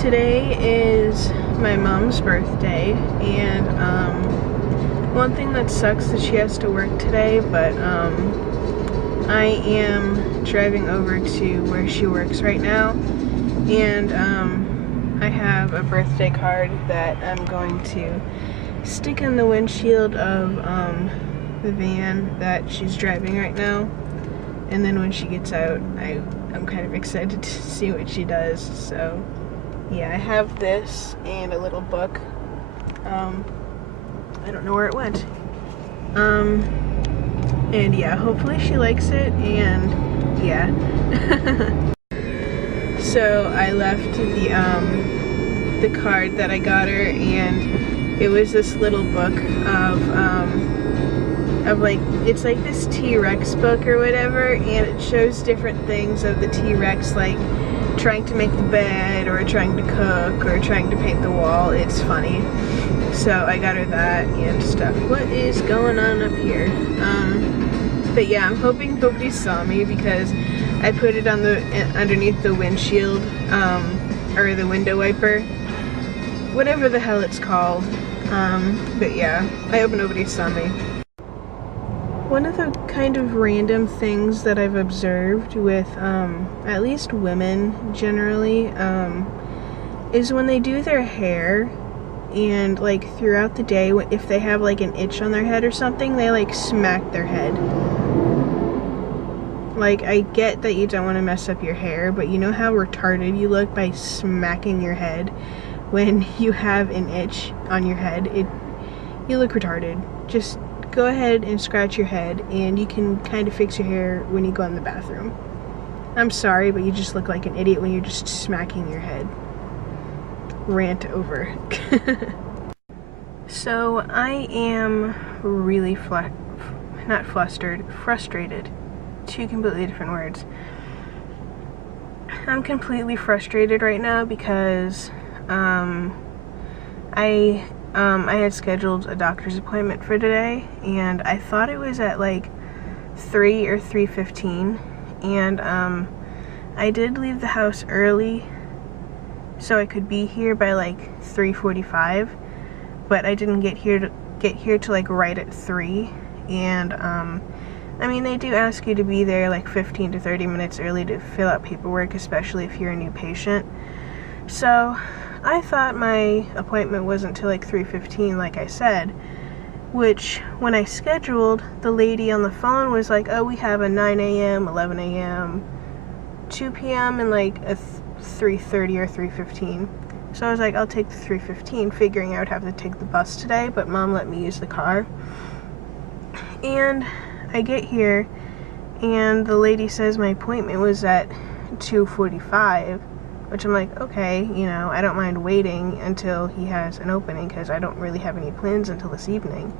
Today is my mom's birthday, and one thing that sucks that she has to work today, but I am driving over to where she works right now, and I have a birthday card that I'm going to stick in the windshield of the van that she's driving right now. And then when she gets out, I'm kind of excited to see what she does. So yeah, I have this and a little book. I don't know where it went. And yeah, hopefully she likes it, and yeah. So I left the card that I got her, and it was this little book of like, it's like this T-Rex book or whatever, and it shows different things of the T-Rex, like trying to make the bed, or trying to cook, or trying to paint the wall. It's funny. So I got her that and stuff. What is going on up here? But yeah, I'm hoping nobody saw me because I put it on the underneath the windshield, or the window wiper, whatever the hell it's called. But yeah, I hope nobody saw me. One of the kind of random things that I've observed with at least women generally is when they do their hair, and like throughout the day, if they have like an itch on their head or something, they like smack their head. Like, I get that you don't want to mess up your hair, but you know how retarded you look by smacking your head when you have an itch on your head? You look retarded. Just go ahead and scratch your head, and you can kind of fix your hair when you go in the bathroom. I'm sorry, but you just look like an idiot when you're just smacking your head. Rant over. So I am really frustrated. Two completely different words. I'm completely frustrated right now because I had scheduled a doctor's appointment for today, and I thought it was at like 3 or 3:15, and I did leave the house early so I could be here by like 3:45, but I didn't get here to like right at 3, and I mean, they do ask you to be there like 15 to 30 minutes early to fill out paperwork, especially if you're a new patient. So I thought my appointment wasn't till like 3:15, like I said, which when I scheduled, the lady on the phone was like, oh, we have a 9 a.m., 11 a.m., 2 p.m., and like a 3:30 or 3:15. So I was like, I'll take the 3:15, figuring I would have to take the bus today, but Mom let me use the car. And I get here, and the lady says my appointment was at 2:45, which I'm like, okay, you know, I don't mind waiting until he has an opening because I don't really have any plans until this evening.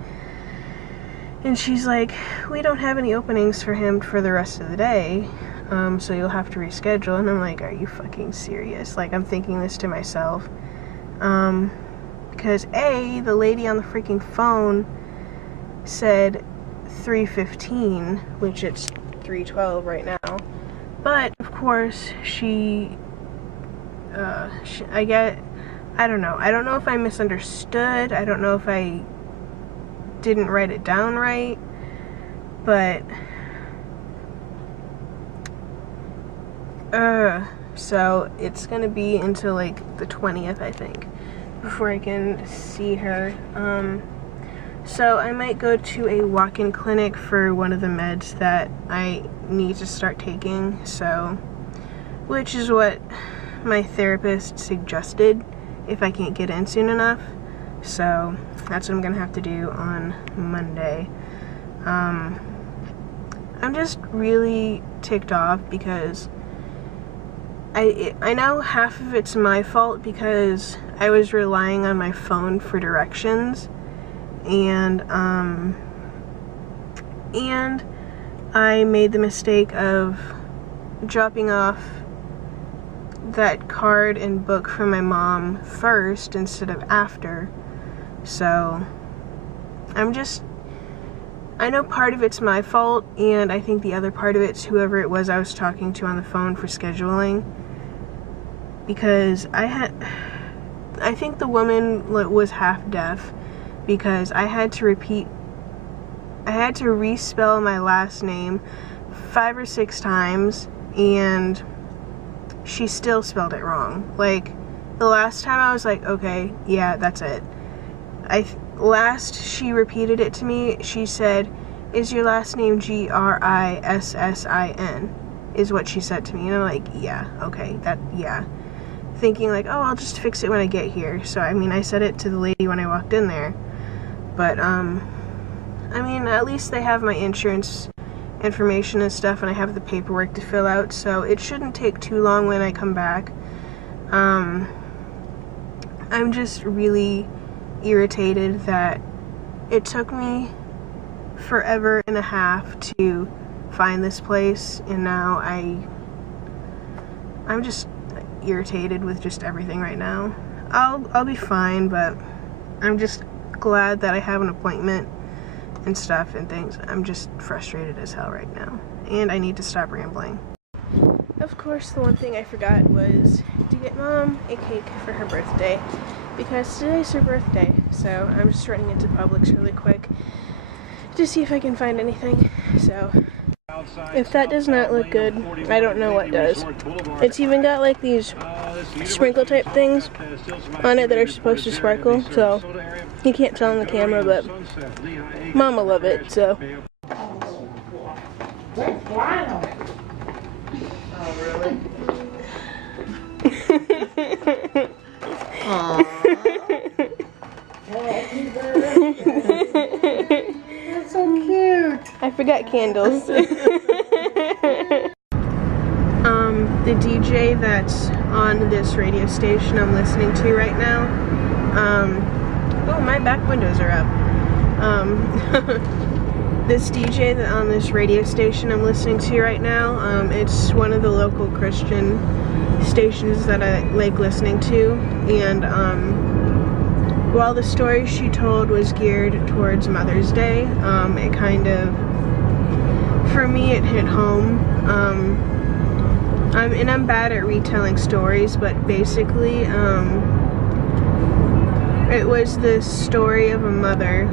And she's like, we don't have any openings for him for the rest of the day, so you'll have to reschedule. And I'm like, are you fucking serious? Like, I'm thinking this to myself, because A, the lady on the freaking phone said 3:15, which it's 3:12 right now, but of course I don't know if I misunderstood, I don't know if I didn't write it down right, but so it's gonna be until like the 20th, I think, before I can see her. So I might go to a walk-in clinic for one of the meds that I need to start taking, so, which is what my therapist suggested if I can't get in soon enough. So that's what I'm gonna have to do on Monday. I'm just really ticked off because I know half of it's my fault because I was relying on my phone for directions, and I made the mistake of dropping off that card and book from my mom first instead of after. So I know part of it's my fault, and I think the other part of it's whoever it was I was talking to on the phone for scheduling, because I think the woman was half deaf, because I had to respell my last name 5 or 6 times, and she still spelled it wrong. Like, the last time I was like, okay, yeah, that's it. Last she repeated it to me, she said, "Is your last name Grissin?" is what she said to me. And I'm like, yeah, okay, yeah. Thinking like, oh, I'll just fix it when I get here. So, I mean, I said it to the lady when I walked in there. But, I mean, at least they have my insurance information and stuff, and I have the paperwork to fill out, so it shouldn't take too long when I come back. I'm just really irritated that it took me forever and a half to find this place, and now I'm just irritated with just everything right now. I'll be fine, but I'm just glad that I have an appointment and stuff and things. I'm just frustrated as hell right now, and I need to stop rambling. Of course, the one thing I forgot was to get Mom a cake for her birthday, because today's her birthday. So I'm just running into Publix really quick to see if I can find anything. So if that does not look good, I don't know what does. It's even got like these sprinkle type things on it that are supposed to sparkle, so you can't tell on the camera, but Mama love it, so. Oh, really? That's so cute. I forgot candles. The DJ that's on this radio station I'm listening to right now, oh, my back windows are up. This DJ that on this radio station I'm listening to right now, it's one of the local Christian stations that I like listening to, and while the story she told was geared towards Mother's Day, it kind of, for me, it hit home. I'm bad at retelling stories, but basically, it was the story of a mother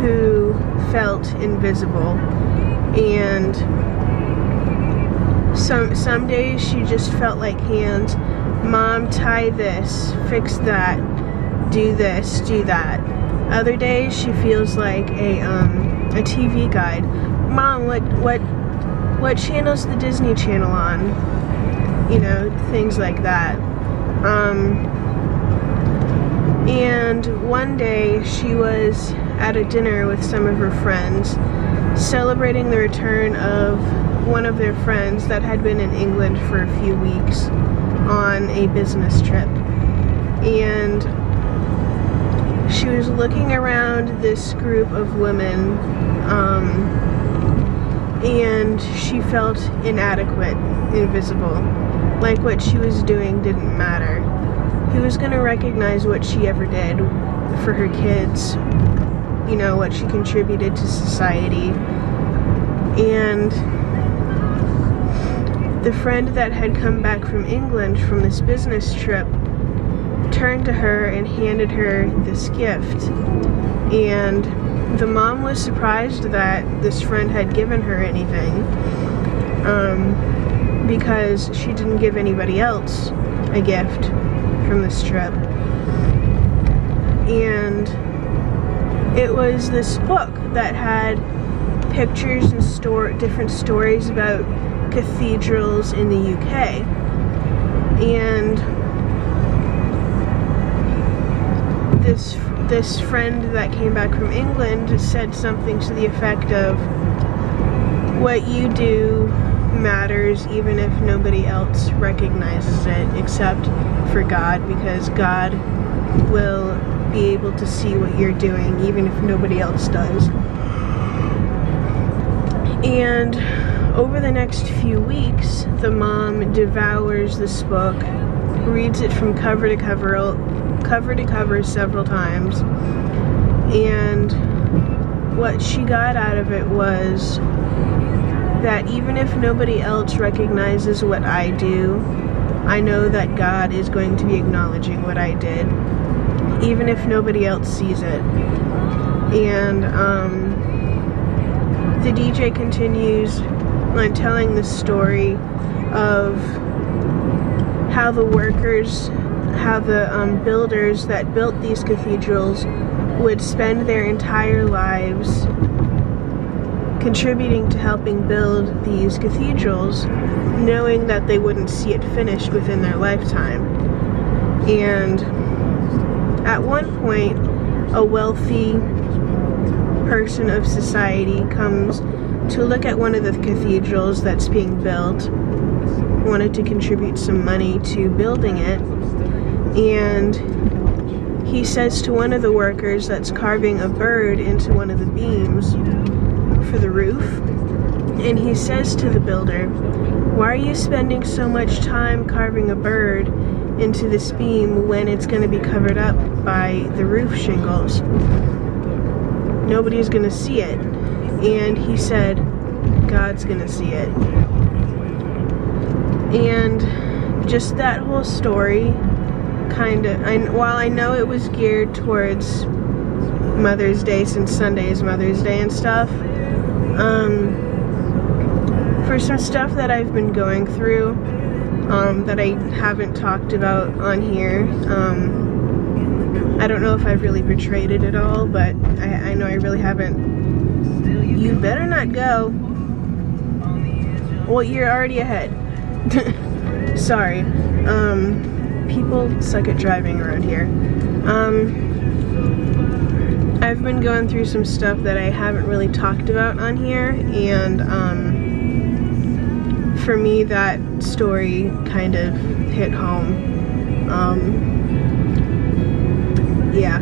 who felt invisible, and some days she just felt like hands. Mom, tie this, fix that, do this, do that. Other days she feels like a TV guide. Mom, what channel's the Disney Channel on? You know, things like that. And one day she was at a dinner with some of her friends, celebrating the return of one of their friends that had been in England for a few weeks on a business trip. And she was looking around this group of women, and she felt inadequate, invisible, like what she was doing didn't matter. Who was going to recognize what she ever did for her kids, you know, what she contributed to society? And the friend that had come back from England from this business trip turned to her and handed her this gift. And the mom was surprised that this friend had given her anything, because she didn't give anybody else a gift from this trip. And it was this book that had pictures and different stories about cathedrals in the UK. And this friend that came back from England said something to the effect of, what you do matters even if nobody else recognizes it except for God, because God will be able to see what you're doing even if nobody else does. And over the next few weeks, the mom devours this book, reads it from cover to cover several times, and what she got out of it was that even if nobody else recognizes what I do, I know that God is going to be acknowledging what I did, even if nobody else sees it. And the DJ continues on telling the story of how the workers, how the builders that built these cathedrals would spend their entire lives contributing to helping build these cathedrals, knowing that they wouldn't see it finished within their lifetime. And at one point, a wealthy person of society comes to look at one of the cathedrals that's being built, wanted to contribute some money to building it, and he says to one of the workers that's carving a bird into one of the beams for the roof, and he says to the builder, "Why are you spending so much time carving a bird into this beam when it's going to be covered up by the roof shingles? Nobody's going to see it." And he said, "God's going to see it." And just that whole story while I know it was geared towards Mother's Day, since Sunday is Mother's Day and stuff, for some stuff that I've been going through that I haven't talked about on here, I don't know if I've really portrayed it at all, but I know I really haven't. You better not go. Well, you're already ahead. Sorry. People suck at driving around here. I've been going through some stuff that I haven't really talked about on here, and for me that story kind of hit home. Yeah.